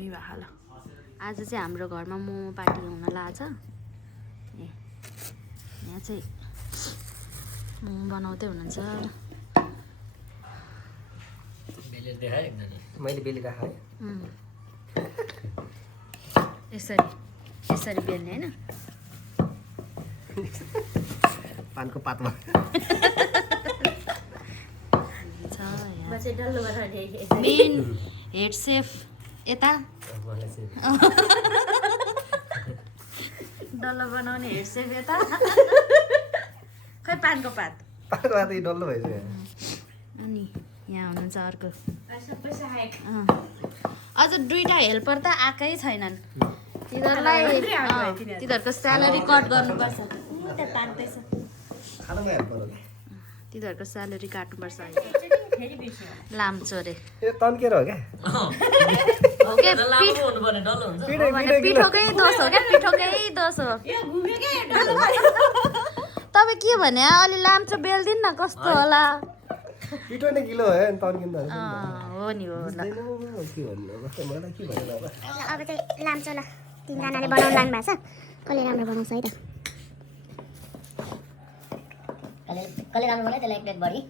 दामी भएको ल आज चाहिँ हाम्रो घरमा मोमो पार्टी हुन लाग्छ ए यहाँ चाहिँ मोमो बनाउँदै हुनुहुन्छ मैले बेलुका खाएँ यसरी यसरी बेल्ने हैन पानको पातमा मेन हेड सेफ यता डल्लो बनाउने हेड सेफ यता खै पानको पात पातको पात डल्लो भइसक्यो अनि यहाँ हुनुहुन्छ अर्को अझ दुईटा हेल्पर त आएकै छैनन् तिनीहरूको स्यालेरी कट गर्नुपर्छ तिनीहरूको स्यालेरी काट्नुपर्छ लाम्चो रे ए तन्केर हो क्या हो क्या पिठोकै दोष हो क्या पिठोकै दोष हो तपाईँ के भने अलि लाम्चो बेल्दिन न कस्तो होला पिठो नै किलो हो तन्किँदा हो नि हो ल के भन्नु अब मलाई के भन्नु अब अब चाहिँ लाम्चो ल तिनजनाले बनाउनु लाग्नु भएको छ कसले राम्रो बनाउँछ है त कसले राम्रो बनायो त्यसलाई एक प्लेट बढी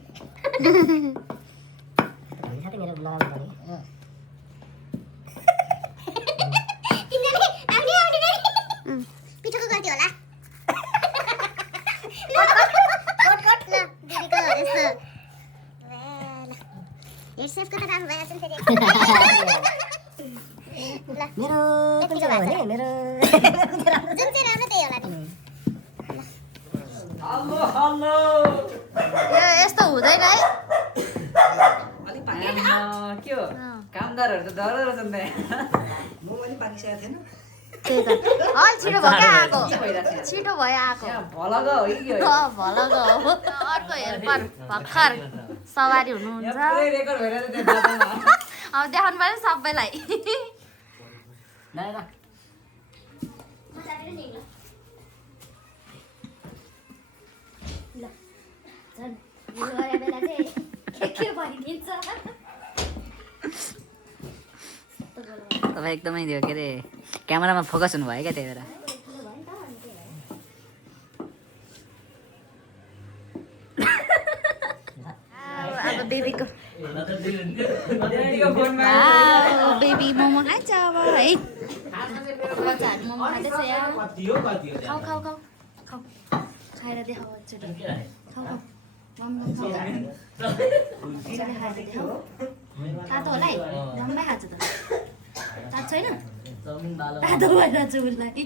साथै मेरो नराम्रो बढी पिठोको गल्ती होला हेडसेफको त राम्रो भइहाल्छ नि फेरि मेरो पिठो भने मेरो जुन चाहिँ राम्रो त्यही होला नि यो यस्तो हुँदैन है के हो कामदारहरू त डर रहेछ नि म पनि पाकिसकेको थिएन त्यही त हल छिटो भयो क्या आएको छिटो भयो आएको भलग हो कि के हो भलग हो अर्को हेल्पर भर्खर सवारी हुनुहुन्छ रेकर्ड भइरहेछ त्यो बाटोमा अब देखाउनु पर्यो सबैलाई तपाईँ एकदमै त्यो के अरे क्यामेरामा फोकस हुनुभयो क्या त्यही भएर अब बेबीको बेबी मोमो खान्छ अब है बच्चाहरू मोमो खाँदैछ यहाँ खाऊ खाऊ खाऊ खाऊ खाएर देखाऊ एकचोटि खाऊ खाऊ मम्मी खाऊ एकचोटि खाएर देखाऊ तातो होला है जम्मै खान्छ त तातो छैन तातो भइरहेछ उसलाई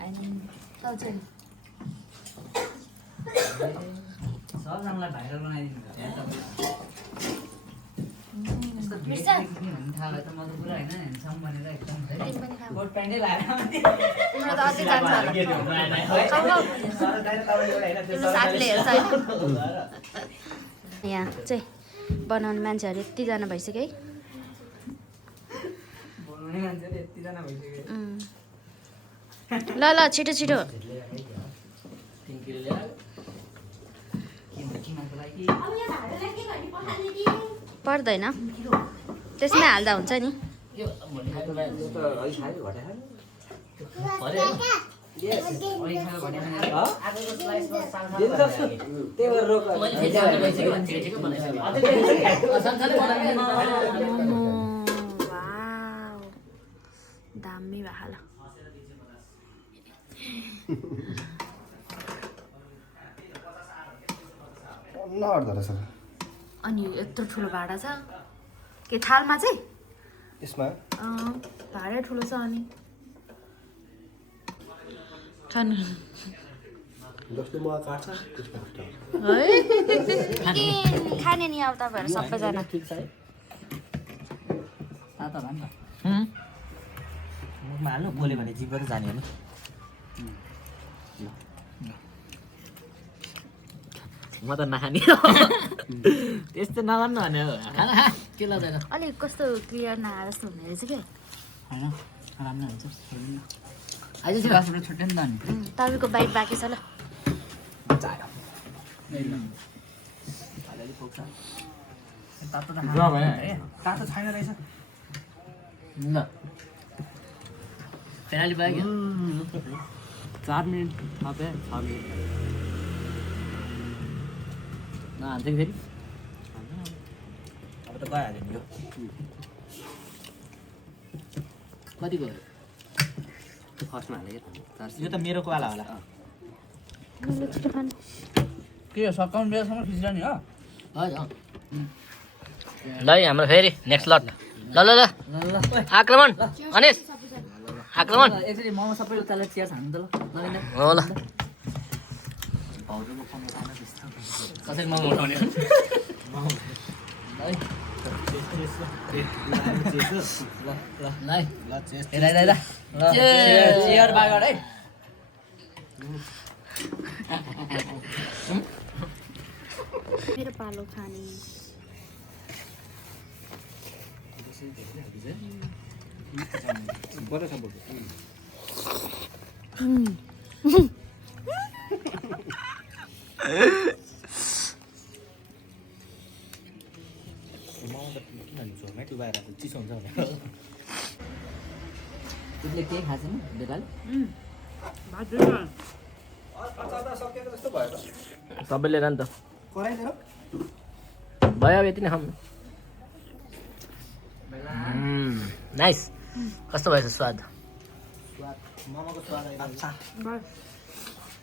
अनि तातो छैन सबजनालाई भाइरल बनाइदिनु मिर्च थाहा त म त पुरा होइन हेर्छौँ भनेर एकदम तिमी पनि खाऊ कोट प्यान्टै लगाएर तिम्रो त अझै जान्छ होला खाऊ खाऊ तिम्रो साथीले हेर्छ होइन यहाँ चाहिँ बनाउने मान्छेहरू यतिजना भइसक्यो है बनाउने मान्छेहरू यतिजना भइसक्यो ल ल छिटो छिटो पर्दैन त्यसमै हाल्दा हुन्छ नि दामी भएको ल अनि यत्रो ठुलो भाँडा छ के थालमा चाहिँ यसमा भाँडै ठुलो छ अनि खानु जस्तो मलाई काट्छ त्यस्तो है खाने नि अब तपाईँहरू सबैजना ठिक छ है तातो भए नि त मुखमा हाल्नु बोल्यो भने जिब्बाट जाने होइन म त नखाने त्यस्तो नगर्नु भने खाना खा के लाग्दैन अलिक कस्तो क्लियर नआएर जस्तो हुने रहेछ कि होइन राम्रो हुन्छ अझै चाहिँ बासबाट छुट्यो नि त अनि तपाईँको बाइट बाँकी छ ल तातो त तातो छैन रहेछ ल पेनाल्टी पायो क्या 4 मिनट थपे 6 मिनट नहान्छ कि फेरि अब त गइहाल्यो नि यो कति गयो फर्स्टमा हाले क्या यो त मेरो कोवाला होला मैले छिटो खानु के 57 बेलासम्म खिच्दैन हो हजुर ल है हाम्रो फेरि नेक्स्ट लट ल ल ल आक्रमण अनिस आक्रमण एकचोटि मोमो सबै उताले चिया खानु त ल नलिँदा हो ल कसरी मोमो उठाउने ल है चियर बागड है मेरो पालो खाने किन डुबाएर चिसो हुन्छ भनेर तिमीले केही खाएको छैन बेटाले सबैले लिएर नि त कराइदिएर भयो अब यति नै खाऊँ नाइस कस्तो भएछ स्वाद मोमोको स्वाद अच्छा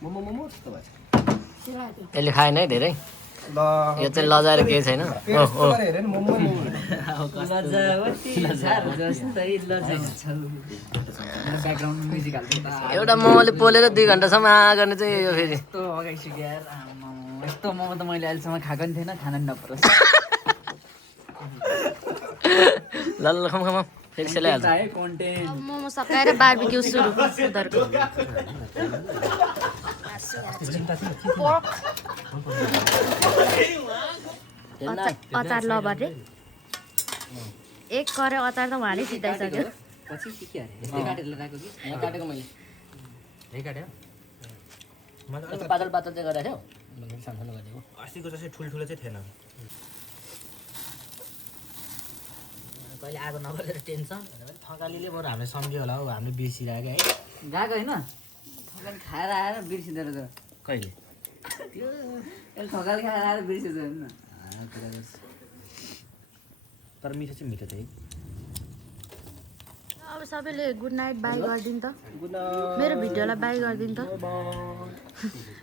मोमो मोमो जस्तो भएछ यसले खाएन है धेरै ल यो चाहिँ लजाएर केही छैन हेरे नि मोमो मोमो ब्याकग्राउन्ड म्युजिक हाल्छ एउटा मोमोले पोलेर 2 घन्टासम्म गर्ने चाहिँ यो फेरि यस्तो अगाइसक्यो यार यस्तो मोमो त मैले अहिलेसम्म खाएको नि थिएन खान नि नपरोस् ल ल खाऊँ खाऊँ फेरि सेलाइहाल्छ है कन्टेन्ट मोमो सकाएर बार्बिक्यू सुरु उनीहरूको पोर्क अचार लबर रे एक करे अचार त उहाँले सिधाइसक्यो पछि के अरे यस्तै काटेर लगाएको कि यहाँ काटेको मैले काट्यो यस्तो पातल पातल चाहिँ गरेको थियो सानो गरेको अस्तिको जस्तै ठुल्ठुलो चाहिँ थिएन कहिले आगो नगरेर टेन्सन थकालीले बरु हामीले सम्झ्यो होला हौ हामीले बिर्सिरहेको है गएको होइन थकाली खाएर आएर बिर्सिँदो रहेछ कहिले यसले थकाली खाएर आएर बिर्सिँदो होइन तर मिठो चाहिँ मिठो थियो अब सबैले गुड नाइट बाई गरिदिनु त मेरो भिडियोलाई बाई गरिदिनु त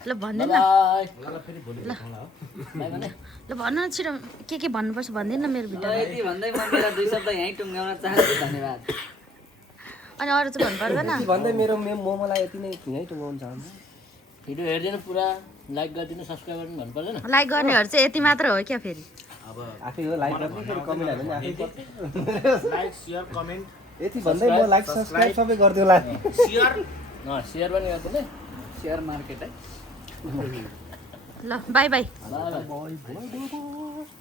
ल भनिदिनु न ल भन्नु न छिटो के भन्नुपर्छ भनिदिनु न मेरो भिडियोलाई यति भन्दै म मेरा 2 शब्द यहीँ टुङ्ग्याउन चाहन्छु धन्यवाद अनि अरू चाहिँ भन्नु पर्दैन भन्दै मेरो मोमोलाई यति नै यहीँ टुङ्गाउन चाहन्छु भिडियो हेरिदिनु पुरा लाइक गरिदिनु सब्सक्राइब गरिदिनु भन्नु पर्दैन लाइक गर्नेहरू चाहिँ यति मात्र हो क्या फेरि अब आफै हो लाइक गर्ने फेरि कमेन्ट हाल्यो भने आफै लाइक शेयर कमेन्ट यति भन्दै म लाइक सब्सक्राइब सबै गरिदिउँला शेयर सेयर पनि गरिदिनु सेयर मार्केट है ल बाई बाई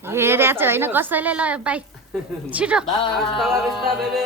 हेरेको चाहिँ होइन कसैले ल बाई छिटो बेबे